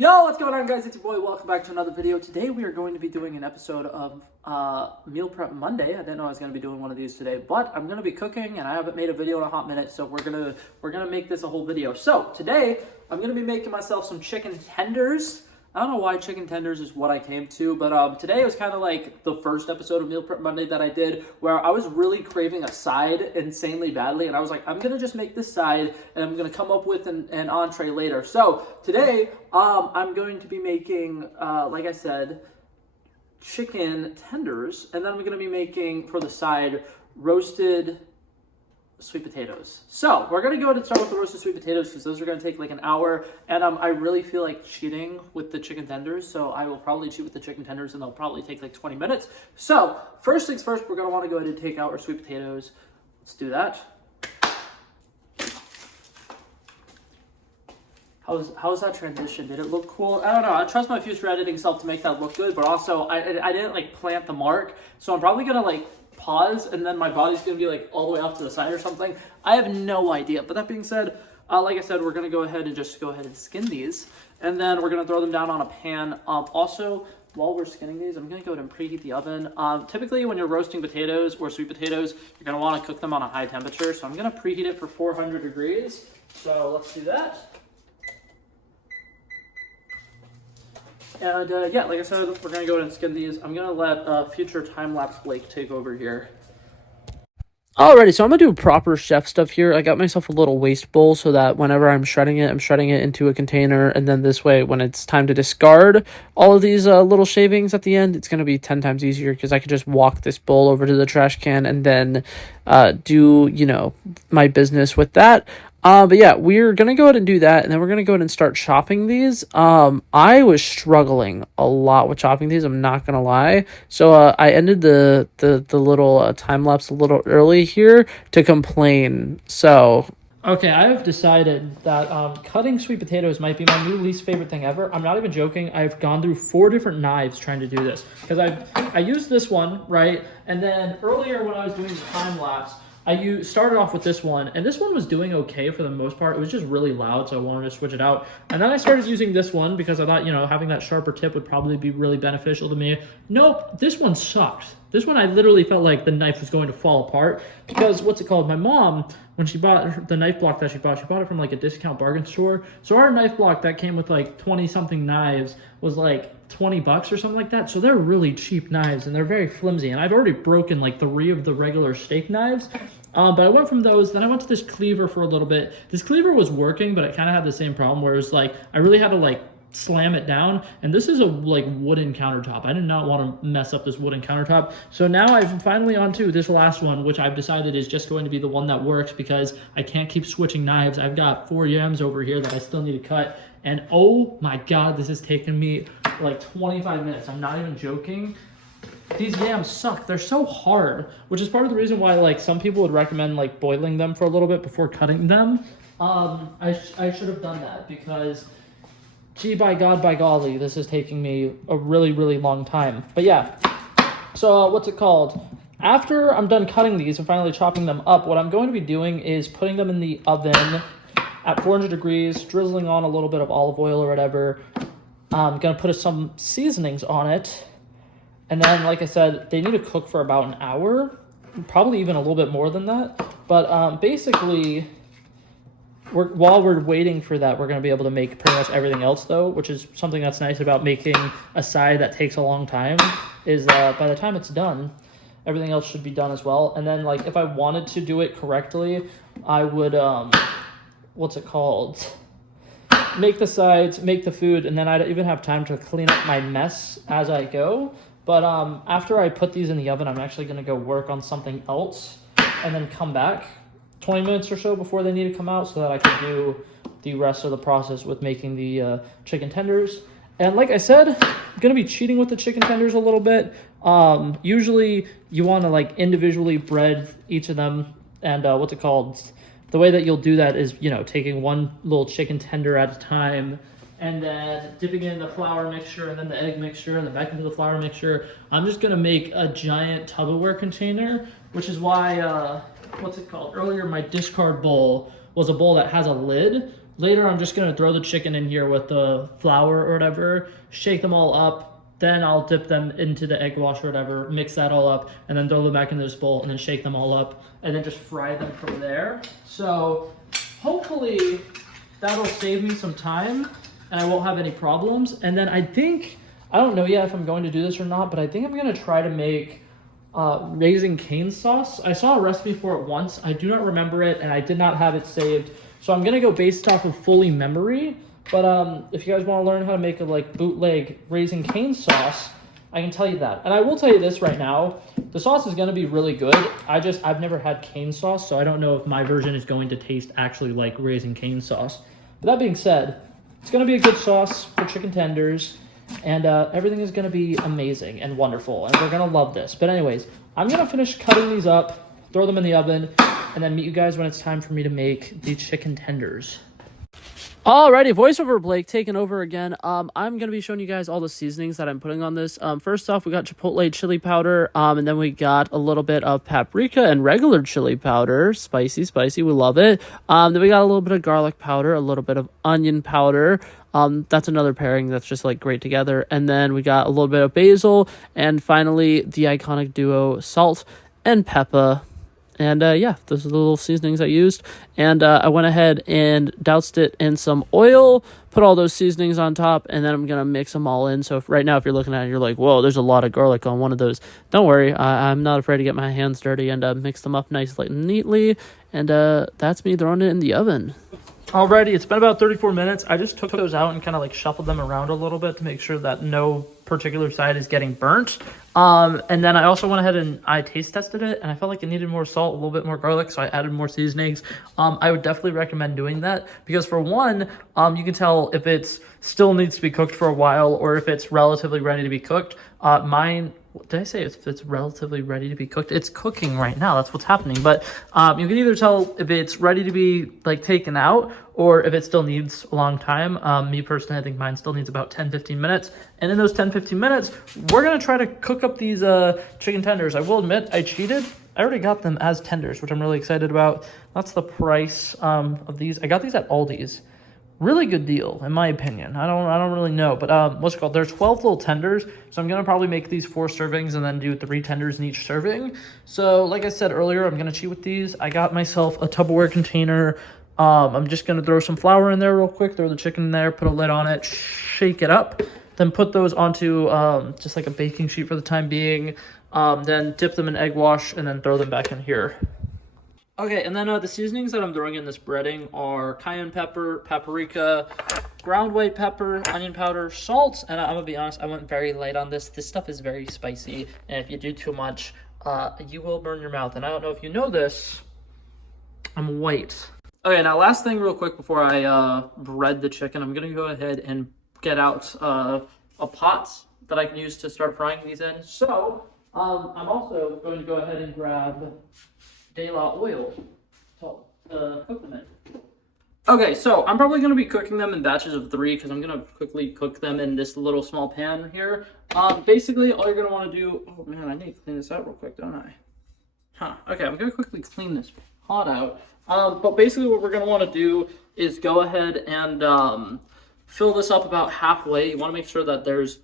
Yo, what's going on, guys? It's your boy. Welcome back to another video. Today we are going to be doing an episode of Meal Prep Monday. I didn't know I was going to be doing one of these today, but I'm going to be cooking, and I haven't made a video in a hot minute, so we're gonna make this a whole video. So today I'm going to be making myself some chicken tenders. I don't know why chicken tenders is what I came to, but today was kind of like the first episode of Meal Prep Monday that I did, where I was really craving a side insanely badly, and I was like, I'm gonna just make this side, and I'm gonna come up with an entree later. So today, I'm going to be making, like I said, chicken tenders, and then I'm gonna be making for the side roasted sweet potatoes. So we're gonna go ahead and start with the roasted sweet potatoes because those are gonna take like an hour, and I really feel like cheating with the chicken tenders, so I will probably cheat with the chicken tenders, and they'll probably take like 20 minutes. So first things first, we're gonna want to go ahead and take out our sweet potatoes. Let's do that. How's that transition? Did it look cool? I don't know. I trust my future editing self to make that look good, but also I didn't like plant the mark, so I'm probably gonna like pause and then my body's gonna be like all the way off to the side or something. I have no idea. But that being said, like I said, we're gonna go ahead and just go ahead and skin these, and then we're gonna throw them down on a pan. Also, while we're skinning these, I'm gonna go ahead and preheat the oven. Typically when you're roasting potatoes or sweet potatoes, you're gonna want to cook them on a high temperature, so I'm gonna preheat it for 400 degrees. So let's do that. And yeah, like I said, we're gonna go ahead and skin these. I'm gonna let future time-lapse Blake take over here. Alrighty, so I'm gonna do proper chef stuff here. I got myself a little waste bowl so that whenever I'm shredding it into a container, and then this way, when it's time to discard all of these little shavings at the end, it's gonna be 10 times easier because I could just walk this bowl over to the trash can and then do, you know, my business with that. But yeah, we're gonna go ahead and do that, and then we're gonna go ahead and start chopping these. I was struggling a lot with chopping these, I'm not gonna lie. So I ended the little time lapse a little early here to complain. So okay, I have decided that cutting sweet potatoes might be my new least favorite thing ever. I'm not even joking. I've gone through 4 different knives trying to do this because I used this one, right, and then earlier when I was doing the time lapse, I started off with this one, and this one was doing okay for the most part. It was just really loud, so I wanted to switch it out. And then I started using this one because I thought, you know, having that sharper tip would probably be really beneficial to me. Nope, this one sucked. This one, I literally felt like the knife was going to fall apart because, what's it called? My mom, when she bought the knife block that she bought it from like a discount bargain store. So our knife block that came with like 20-something knives was like $20 or something like that. So they're really cheap knives, and they're very flimsy. And I've already broken like 3 of the regular steak knives. But I went from those, then I went to this cleaver for a little bit. This cleaver was working, but it kind of had the same problem where it was like, I really had to like slam it down, and this is a like wooden countertop. I did not want to mess up this wooden countertop. So now I'm finally onto this last one, which I've decided is just going to be the one that works because I can't keep switching knives. I've got 4 yams over here that I still need to cut, and oh my god, this has taken me like 25 minutes. I'm not even joking. These yams suck. They're so hard, which is part of the reason why like some people would recommend like boiling them for a little bit before cutting them. I should have done that because, gee, by God, by golly, this is taking me a really, really long time. But yeah, so what's it called? After I'm done cutting these and finally chopping them up, what I'm going to be doing is putting them in the oven at 400 degrees, drizzling on a little bit of olive oil or whatever. I'm going to put some seasonings on it. And then, like I said, they need to cook for about an hour, probably even a little bit more than that. But basically, while we're waiting for that, we're going to be able to make pretty much everything else, though, which is something that's nice about making a side that takes a long time, is by the time it's done, everything else should be done as well. And then, like, if I wanted to do it correctly, I would, what's it called? Make the sides, make the food, and then I'd even have time to clean up my mess as I go. But after I put these in the oven, I'm actually going to go work on something else and then come back 20 minutes or so before they need to come out so that I can do the rest of the process with making the chicken tenders. And like I said, I'm going to be cheating with the chicken tenders a little bit. Usually you want to like individually bread each of them, and what's it called? The way that you'll do that is, you know, taking one little chicken tender at a time and then dipping it in the flour mixture and then the egg mixture and then back into the flour mixture. I'm just going to make a giant Tupperware container, which is why, what's it called? Earlier, my discard bowl was a bowl that has a lid. Later, I'm just gonna throw the chicken in here with the flour or whatever, shake them all up. Then I'll dip them into the egg wash or whatever, mix that all up, and then throw them back into this bowl, and then shake them all up, and then just fry them from there. So hopefully that'll save me some time, and I won't have any problems. And then I don't know yet if I'm going to do this or not, but I think I'm gonna try to make Raising Cane sauce. I saw a recipe for it once. I do not remember it, and I did not have it saved. So I'm gonna go based off of fully memory. But if you guys want to learn how to make a like bootleg Raising Cane sauce, I can tell you that. And I will tell you this right now, the sauce is gonna be really good. I've never had cane sauce, so I don't know if my version is going to taste actually like Raising Cane sauce. But that being said, it's gonna be a good sauce for chicken tenders. And everything is going to be amazing and wonderful, and we're going to love this. But anyways, I'm going to finish cutting these up, throw them in the oven, and then meet you guys when it's time for me to make the chicken tenders. Alrighty, voiceover Blake taking over again. I'm going to be showing you guys all the seasonings that I'm putting on this. First off, we got chipotle chili powder, and then we got a little bit of paprika and regular chili powder. Spicy, we love it. Then we got a little bit of garlic powder, a little bit of onion powder. That's another pairing that's just like great together. And then we got a little bit of basil, and finally the iconic duo salt and pepper. And yeah, those are the little seasonings I used. And I went ahead and doused it in some oil, put all those seasonings on top, and then I'm going to mix them all in. So right now, if you're looking at it, you're like, whoa, there's a lot of garlic on one of those. Don't worry, I'm not afraid to get my hands dirty and mix them up nicely and neatly. And that's me throwing it in the oven. Alrighty, it's been about 34 minutes. I just took those out and kind of like shuffled them around a little bit to make sure that no particular side is getting burnt. And then I also went ahead and I taste tested it, and I felt like it needed more salt, a little bit more garlic, so I added more seasonings. I would definitely recommend doing that because for one, you can tell if it's still needs to be cooked for a while or if it's relatively ready to be cooked. Mine, did I say it's relatively ready to be cooked? It's cooking right now. That's what's happening. But you can either tell if it's ready to be like taken out or if it still needs a long time. Me personally, I think mine still needs about 10-15 minutes. And in those 10-15 minutes, we're going to try to cook up these chicken tenders. I will admit, I cheated. I already got them as tenders, which I'm really excited about. That's the price of these. I got these at Aldi's. Really good deal, in my opinion. I don't really know, but what's it called? There's 12 little tenders, so I'm gonna probably make these 4 servings and then do 3 tenders in each serving. So, like I said earlier, I'm gonna cheat with these. I got myself a Tupperware container. I'm just gonna throw some flour in there real quick, throw the chicken in there, put a lid on it, shake it up, then put those onto just like a baking sheet for the time being. Then dip them in egg wash and then throw them back in here. Okay, and then the seasonings that I'm throwing in this breading are cayenne pepper, paprika, ground white pepper, onion powder, salt, and I'm gonna be honest, I went very light on this. This stuff is very spicy, and if you do too much, you will burn your mouth. And I don't know if you know this, I'm white. Okay, now last thing real quick before I bread the chicken, I'm gonna go ahead and get out a pot that I can use to start frying these in. So, I'm also going to go ahead and grab De La oil to cook them in. Okay, so I'm probably going to be cooking them in batches of 3 because I'm going to quickly cook them in this little small pan here. Basically, all you're going to want to do... Oh, man, I need to clean this out real quick, don't I? Okay, I'm going to quickly clean this pot out. But basically what we're going to want to do is go ahead and fill this up about halfway. You want to make sure that there's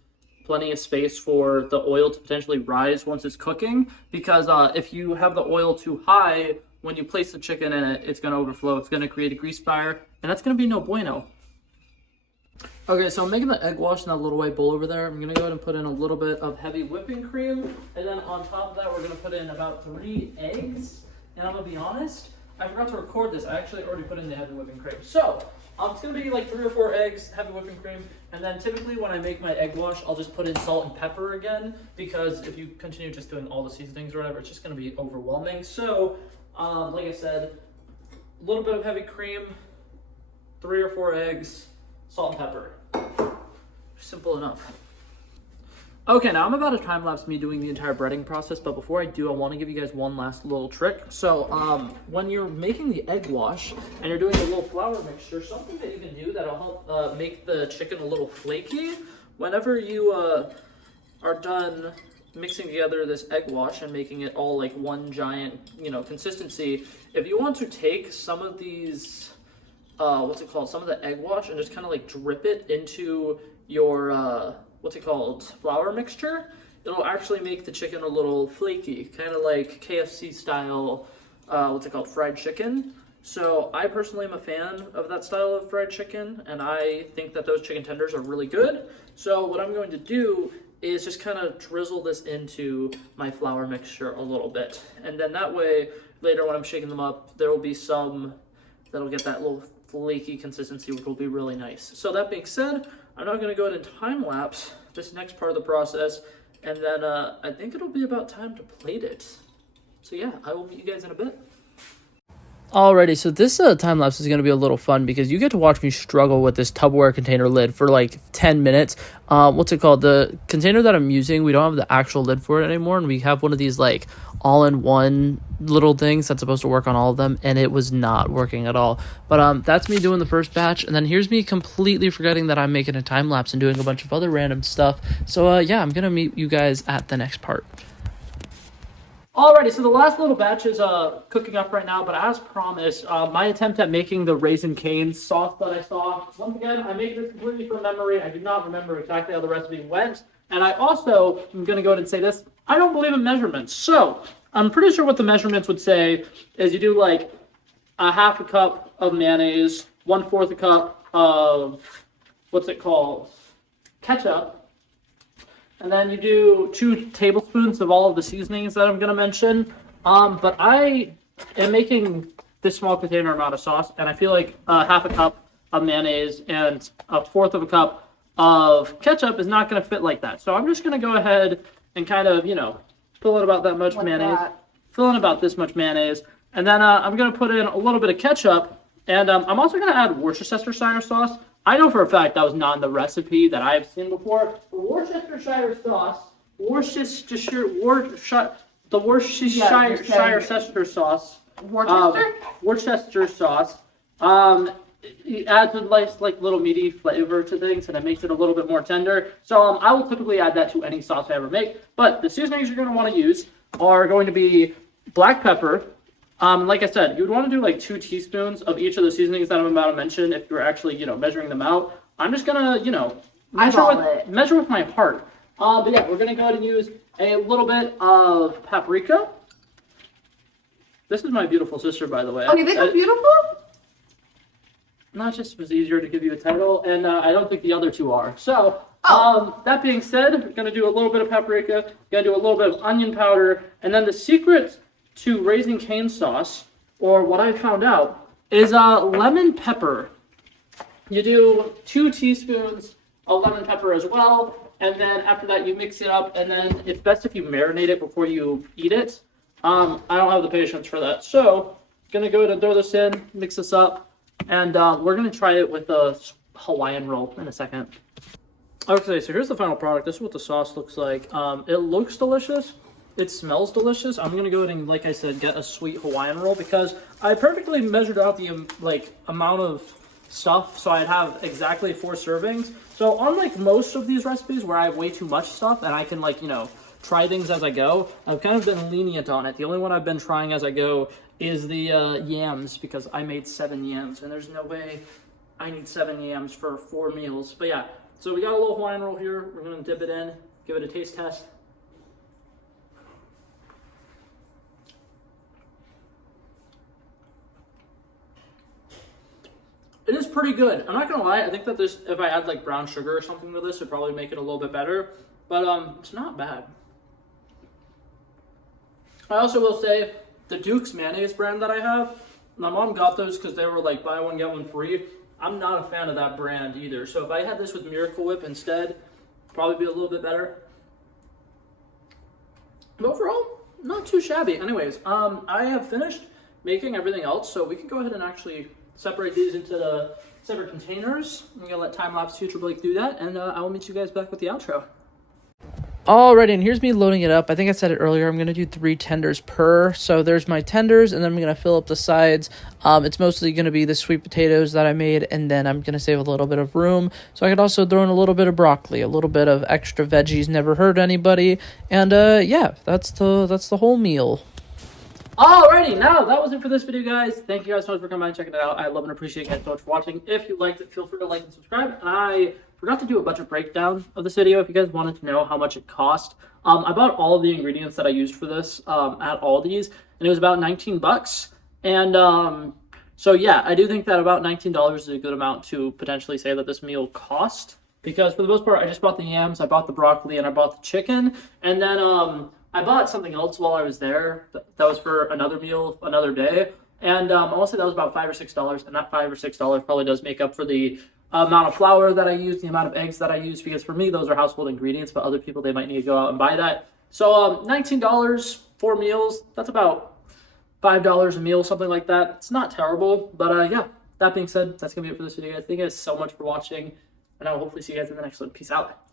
plenty of space for the oil to potentially rise once it's cooking, because if you have the oil too high, when you place the chicken in it, it's going to overflow. It's going to create a grease fire, and that's going to be no bueno. Okay, so I'm making the egg wash in that little white bowl over there. I'm going to go ahead and put in a little bit of heavy whipping cream, and then on top of that, we're going to put in about 3 eggs. And I'm going to be honest, I forgot to record this. I actually already put in the heavy whipping cream. So, it's going to be like 3 or 4 eggs, heavy whipping cream, and then typically when I make my egg wash, I'll just put in salt and pepper again, because if you continue just doing all the seasonings or whatever, it's just going to be overwhelming. So, like I said, a little bit of heavy cream, 3 or 4 eggs, salt and pepper. Simple enough. Okay, now I'm about to time-lapse me doing the entire breading process, but before I do, I want to give you guys one last little trick. So, when you're making the egg wash and you're doing a little flour mixture, something that you can do that'll help make the chicken a little flaky, whenever you are done mixing together this egg wash and making it all like one giant, consistency, if you want to take some of these what's it called, some of the egg wash and just kind of like drip it into your what's it called, flour mixture, it'll actually make the chicken a little flaky, kind of like KFC style, what's it called, fried chicken. So I personally am a fan of that style of fried chicken, and I think that those chicken tenders are really good. So what I'm going to do is just kind of drizzle this into my flour mixture a little bit. And then that way, later when I'm shaking them up, there will be some that'll get that little flaky consistency, which will be really nice. So that being said, I'm now going to go ahead and time lapse this next part of the process, and then I think it'll be about time to plate it. So yeah, I will meet you guys in a bit. Alrighty, so this time lapse is going to be a little fun because you get to watch me struggle with this Tupperware container lid for like 10 minutes. What's it called? The container that I'm using, we don't have the actual lid for it anymore, and we have one of these like all-in-one little things that's supposed to work on all of them, and it was not working at all. But that's me doing the first batch, and then here's me completely forgetting that I'm making a time lapse and doing a bunch of other random stuff. So yeah, I'm going to meet you guys at the next part. Alrighty, so the last little batch is cooking up right now, but as promised, my attempt at making the Raising Cane's sauce that I saw, once again, I made this completely from memory. I do not remember exactly how the recipe went, and I also am going to go ahead and say this, I don't believe in measurements. So I'm pretty sure what the measurements would say is you do like a half a cup of mayonnaise, 1/4 a cup of, what's it called, ketchup, and then you do 2 tablespoons of all of the seasonings that I'm going to mention. But I am making this small container amount of sauce, and I feel like half a cup of mayonnaise and 1/4 of a cup of ketchup is not going to fit like that. So I'm just going to go ahead and kind of, fill in about that much mayonnaise. Fill in about this much mayonnaise. And then I'm going to put in a little bit of ketchup. And I'm also going to add Worcestershire sauce. I know for a fact that was not in the recipe that I've seen before. Worcestershire sauce, Worcestershire sauce. Worcester sauce. It adds a nice, like, little meaty flavor to things, and it makes it a little bit more tender. So I will typically add that to any sauce I ever make. But the seasonings you're going to want to use are going to be black pepper. Like I said, you would want to do like 2 teaspoons of each of the seasonings that I'm about to mention if you're actually, measuring them out. I'm just gonna, measure with my heart. But yeah, we're gonna go ahead and use a little bit of paprika. This is my beautiful sister, by the way. Oh, you think I'm beautiful? Not just was easier to give you a title, and I don't think the other 2 are. So, that being said, we're gonna do a little bit of paprika, gonna do a little bit of onion powder, and then the secret to Raising Cane sauce, or what I found out, is lemon pepper. You do 2 teaspoons of lemon pepper as well, and then after that you mix it up, and then it's best if you marinate it before you eat it. I don't have the patience for that, so gonna go ahead and throw this in, mix this up, and we're gonna try it with a Hawaiian roll in a second. Okay, so here's the final product. This is what the sauce looks like. It looks delicious. It smells delicious. I'm gonna go ahead and, like I said, get a sweet Hawaiian roll because I perfectly measured out the amount of stuff, so I'd have exactly 4 servings. So unlike most of these recipes where I have way too much stuff and I can try things as I go, I've kind of been lenient on it. The only one I've been trying as I go is the yams, because I made 7 yams and there's no way I need 7 yams for 4 meals. But yeah, so we got a little Hawaiian roll here. We're gonna dip it in, give it a taste test. It is pretty good. I'm not gonna lie, I think that this, if I add like brown sugar or something to this, it'd probably make it a little bit better. But it's not bad. I also will say, the Duke's mayonnaise brand that I have, my mom got those because they were like buy one, get one free. I'm not a fan of that brand either. So if I had this with Miracle Whip instead, probably be a little bit better. But overall, not too shabby. Anyways, I have finished making everything else, so we can go ahead and actually separate these into the separate containers. I'm gonna let time-lapse Future Blake do that, and I will meet you guys back with the outro. Alrighty, and here's me loading it up. I think I said it earlier, I'm going to do 3 tenders per. So there's my tenders, and then I'm going to fill up the sides. It's mostly going to be the sweet potatoes that I made, and then I'm going to save a little bit of room. So I could also throw in a little bit of broccoli, a little bit of extra veggies, never hurt anybody. And yeah, that's the whole meal. Alrighty, now that was it for this video, guys. Thank you guys so much for coming by and checking it out. I love and appreciate you guys so much for watching. If you liked it, feel free to like and subscribe. And I forgot to do a budget breakdown of this video if you guys wanted to know how much it cost. I bought all of the ingredients that I used for this at Aldi's, and it was about 19 bucks. And so yeah, I do think that about $19 is a good amount to potentially say that this meal cost. Because for the most part, I just bought the yams, I bought the broccoli, and I bought the chicken. And then I bought something else while I was there. That was for another meal, another day. And I want to say that was about $5 or $6. And that $5 or $6 probably does make up for the amount of flour that I use, the amount of eggs that I use. Because for me, those are household ingredients. But other people, they might need to go out and buy that. So $19, 4 meals. That's about $5 a meal, something like that. It's not terrible. But yeah, that being said, that's going to be it for this video, guys. Thank you guys so much for watching. And I will hopefully see you guys in the next one. Peace out.